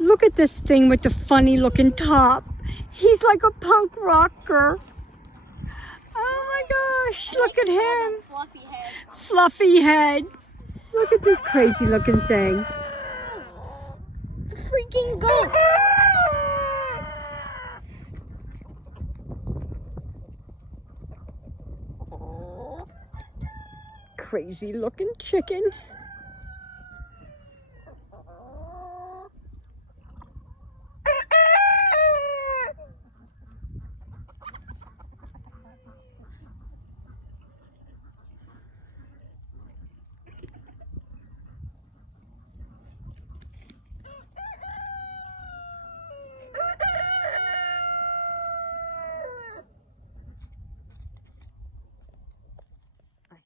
Look at this thing with the funny looking top. He's like a punk rocker. Oh my gosh, look at him. Fluffy head. Fluffy head. Look at this crazy looking thing. Freaking goats. Crazy looking chicken.